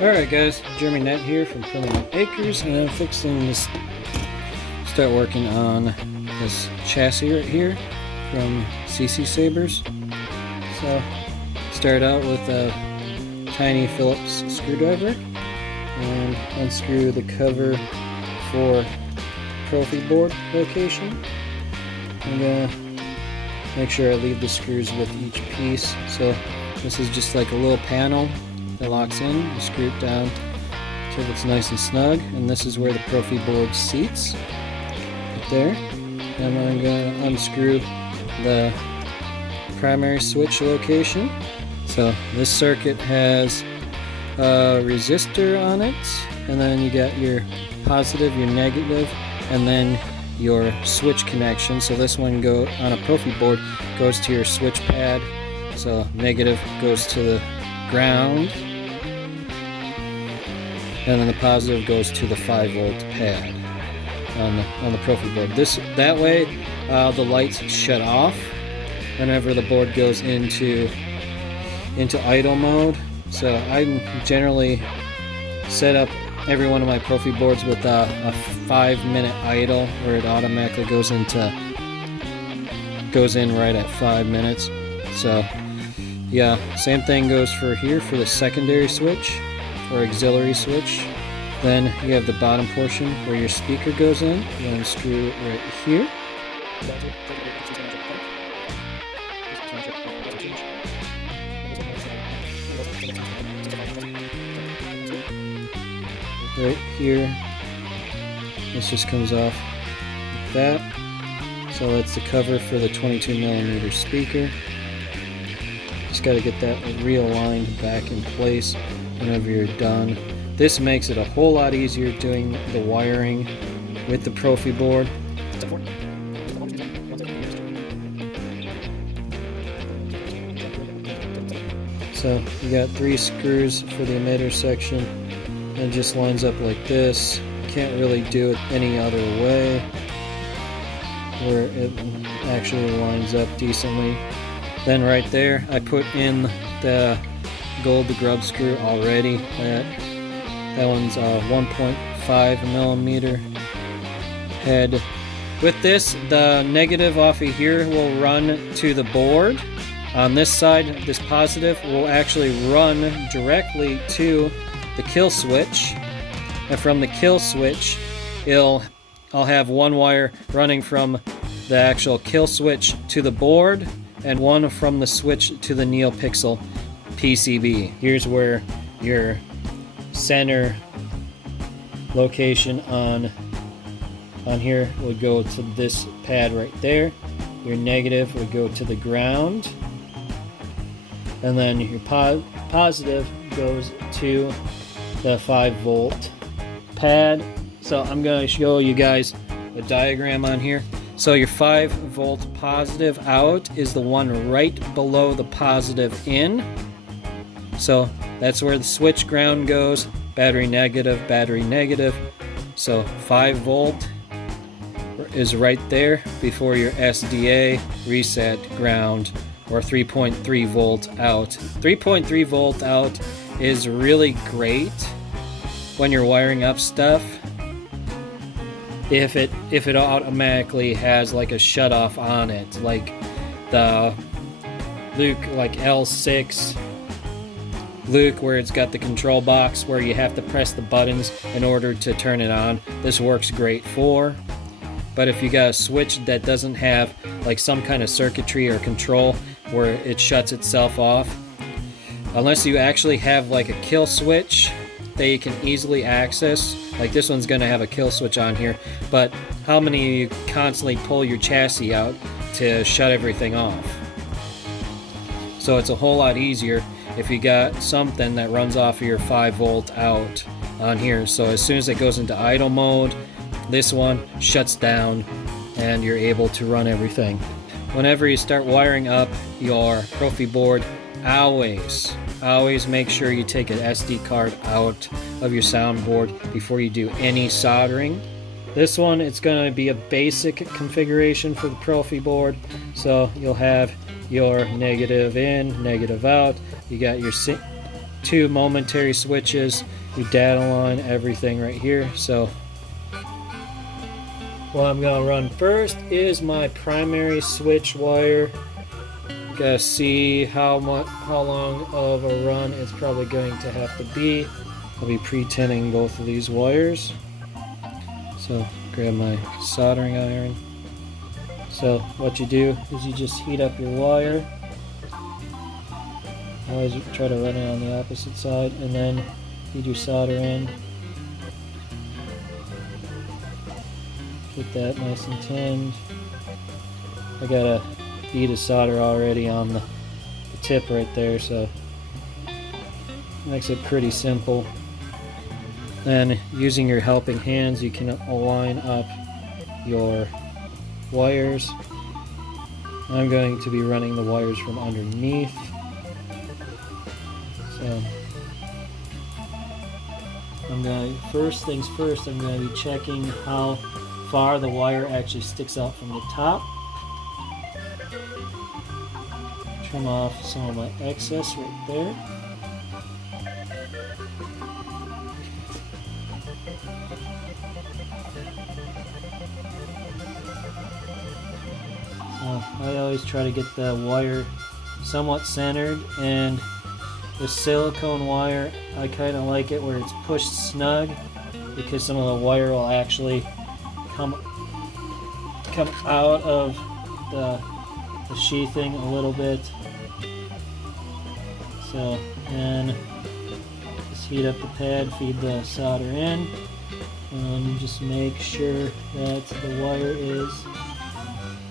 Alright guys, Jeremy Net here from Permanent Acres, and I'm fixing this, start working on this chassis right here from CC Sabers. So, start out with a tiny Phillips screwdriver and unscrew the cover for trophy board location. I'm gonna make sure I leave the screws with each piece. So this is just like a little panel that locks in. You screw it down until it's nice and snug, and this is where the trophy board seats, right there. And I'm going to unscrew the primary switch location. So this circuit has a resistor on it, and then you got your positive, your negative, and then your switch connection. So this one go on a Profi board goes to your switch pad, so negative goes to the ground, and then the positive goes to the 5-volt pad on the Profi board. That way the lights shut off whenever the board goes into idle mode. So I generally set up every one of my Profi boards with a 5-minute idle, where it automatically goes in right at 5 minutes. So yeah, same thing goes for here for the secondary switch or auxiliary switch. Then you have the bottom portion where your speaker goes in. You unscrew it right here. Right here, this just comes off like that. So that's the cover for the 22mm speaker. Just got to get that realigned back in place whenever you're done. This makes it a whole lot easier doing the wiring with the Profi board. So you got 3 screws for the emitter section. It just lines up like this. Can't really do it any other way where it actually lines up decently. Then right there I put in the gold grub screw already. That one's a 1.5mm head. With this, the negative off of here will run to the board. On this side, this positive will actually run directly to the kill switch, and from the kill switch I'll have one wire running from the actual kill switch to the board and one from the switch to the neopixel PCB. Here's where your center location on here would go to this pad right there. Your negative would go to the ground, and then your positive goes to the 5-volt pad. So I'm going to show you guys a diagram on here. So your 5-volt positive out is the one right below the positive in. So that's where the switch ground goes. Battery negative, battery negative. So 5-volt is right there before your SDA reset ground, or 3.3-volt out. 3.3-volt out is really great when you're wiring up stuff if it automatically has like a shut off on it, like the Luke, like L6 Luke, where it's got the control box where you have to press the buttons in order to turn it on. This works great for. But if you got a switch that doesn't have like some kind of circuitry or control where it shuts itself off, unless you actually have like a kill switch that you can easily access, like this one's going to have a kill switch on here, but how many of you constantly pull your chassis out to shut everything off? So it's a whole lot easier if you got something that runs off of your 5-volt out on here. So as soon as it goes into idle mode, this one shuts down and you're able to run everything. Whenever you start wiring up your Profi board, always make sure you take an SD card out of your soundboard before you do any soldering. This one, it's going to be a basic configuration for the Profi board. So you'll have your negative in, negative out. You got your 2 momentary switches. You data line everything right here. So what I'm gonna run first is my primary switch wire. Gotta see how long of a run it's probably going to have to be. I'll be pre-tinning both of these wires. So grab my soldering iron. So what you do is you just heat up your wire. Always try to run it on the opposite side, and then feed your solder in. Get that nice and tinned. I got a bead of solder already on the tip right there, so makes it pretty simple. Then using your helping hands, you can align up your wires. I'm going to be running the wires from underneath. So first things first, I'm going to be checking how far the wire actually sticks out from the top. Trim off some of my excess right there. So I always try to get the wire somewhat centered, and the silicone wire, I kind of like it where it's pushed snug, because some of the wire will actually come out of the sheathing a little bit. So, and just heat up the pad, feed the solder in, and just make sure that the wire is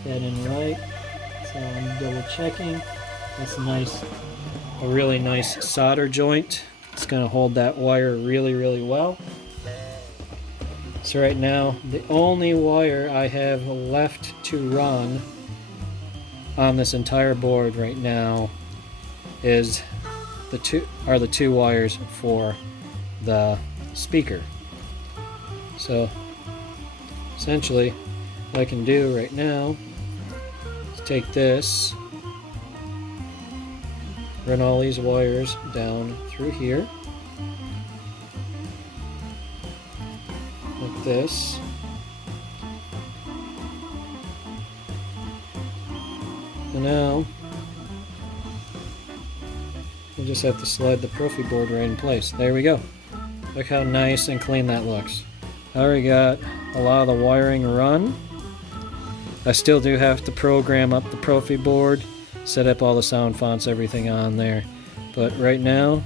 fed in right. So I'm double checking. That's nice. A really nice solder joint. It's going to hold that wire really well. So right now, the only wire I have left to run on this entire board right now is the two wires for the speaker. So essentially, what I can do right now is take this, run all these wires down through here, like this. And now we just have to slide the Profi board right in place. There we go. Look how nice and clean that looks. I already got a lot of the wiring run. I still do have to program up the Profi board, set up all the sound fonts, everything on there. But right now,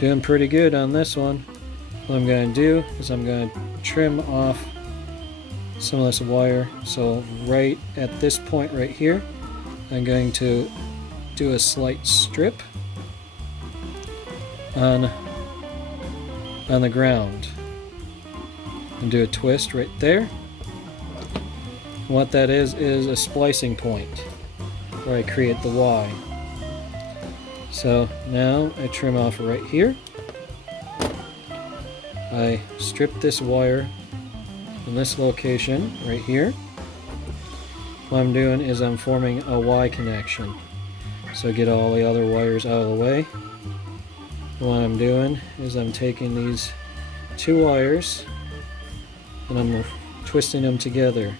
doing pretty good on this one. What I'm going to do is I'm going to trim off some of this wire. So right at this point right here, I'm going to do a slight strip on the ground and do a twist right there. What that is a splicing point where I create the Y. So now I trim off right here. I strip this wire in this location right here. What I'm doing is I'm forming a Y connection. So get all the other wires out of the way. What I'm doing is I'm taking these two wires and I'm twisting them together.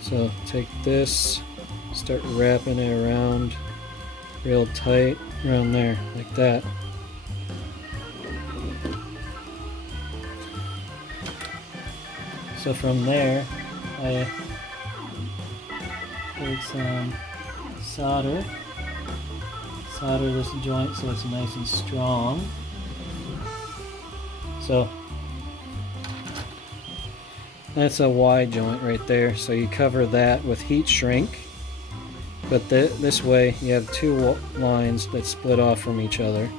So take this, start wrapping it around real tight around there, like that. So from there, I take some solder this joint so it's nice and strong. So that's a Y joint right there. So you cover that with heat shrink, but this way you have two lines that split off from each other.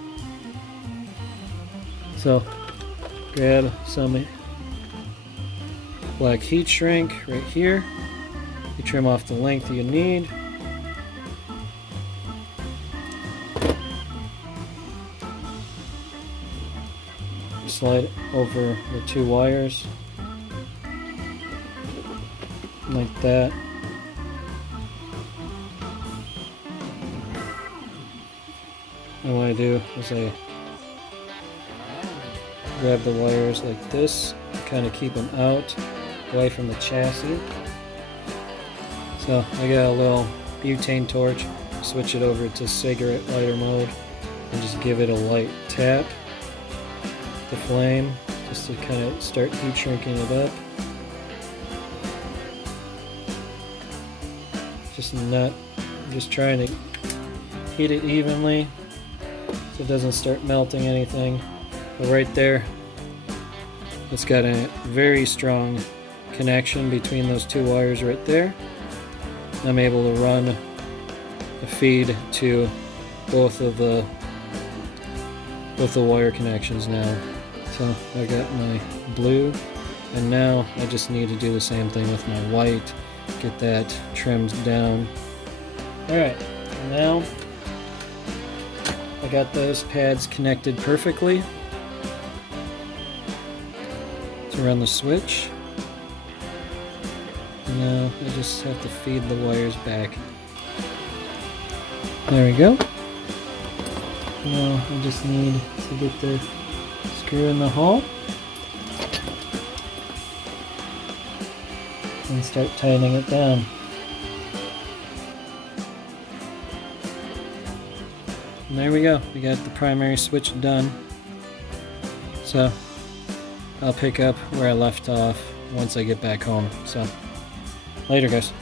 So grab some black heat shrink right here. You trim off the length you need. Slide it over the two wires like that. And what I do is I grab the wires like this, kind of keep them out, away from the chassis. So I got a little butane torch, switch it over to cigarette lighter mode, and just give it a light tap. The flame, just to kind of start heat shrinking it up. Just trying to heat it evenly so it doesn't start melting anything. But right there, it's got a very strong connection between those two wires right there. I'm able to run a feed to both the wire connections now. So I got my blue, and now I just need to do the same thing with my white, get that trimmed down. Alright, now I got those pads connected perfectly to run the switch. Now I just have to feed the wires back. There we go. Now I just need to get the screw in the hole and start tightening it down. And there we go. We got the primary switch done. So I'll pick up where I left off once I get back home. So later, guys.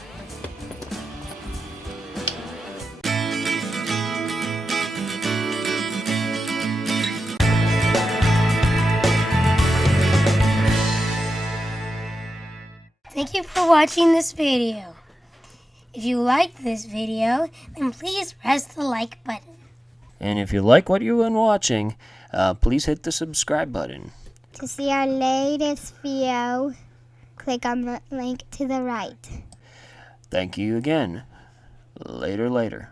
Thank you for watching this video. If you liked this video, then please press the like button. And if you like what you've been watching, please hit the subscribe button. To see our latest video, click on the link to the right. Thank you again. Later.